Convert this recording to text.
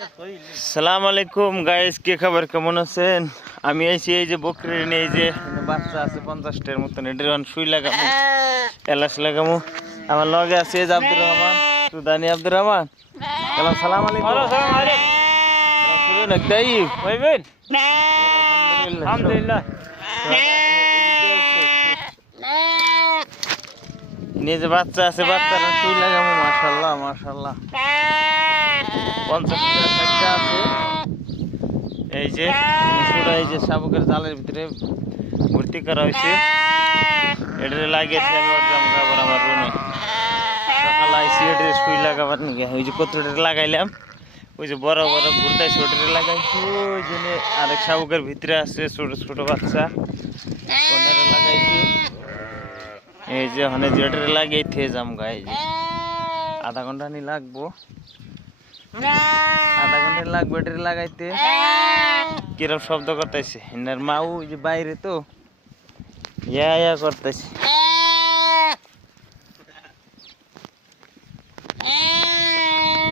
সালাম আলাইকুম গাইস, কি খবর, কেমন আছেন? আমি আইছি এই যে বকরি নিয়ে, এই যে বাচ্চা আছে 50টার মতন, এটার শুই লাগামু, এলাচ লাগামু। আমার লগে আছে এই যে আব্দুর রহমান, সুদানি আব্দুর রহমান। সালাম আলাইকুম। শুরু না তাই ভাইবেন? আলহামদুলিল্লাহ। নিয়ে যে বাচ্চা আছে, বাচ্চারা শুই লাগামু। মাশাআল্লাহ মাশাআল্লাহ, 50টা আছে। এই যে এই যে শাবকের জালের ভিতরে ভর্তি করা হয়েছে, এটা লাগিয়েছি আমি আবার আমার রুমে। সকাল আইসি এটা শুই লাগাবার নাকি, ওই যে কতটা লাগাইলাম, ওই যে বড় বড় ঘুরতেছে ওটা লাগাইছি। ওই জন্য আরেক শাবকের ভিতরে আছে ছোট ছোট বাচ্চা, ওনারা লাগাইছি। এই যে ওখানে যেটা লাগিয়ে থে যাম গাই, আধা ঘন্টা নি লাগবো, আধা ঘন্টা লাগবে এটা লাগাইতে। কিরম শব্দ করতেছে এনার মা, ওই যে বাইরে তো ইয়া করতেছে।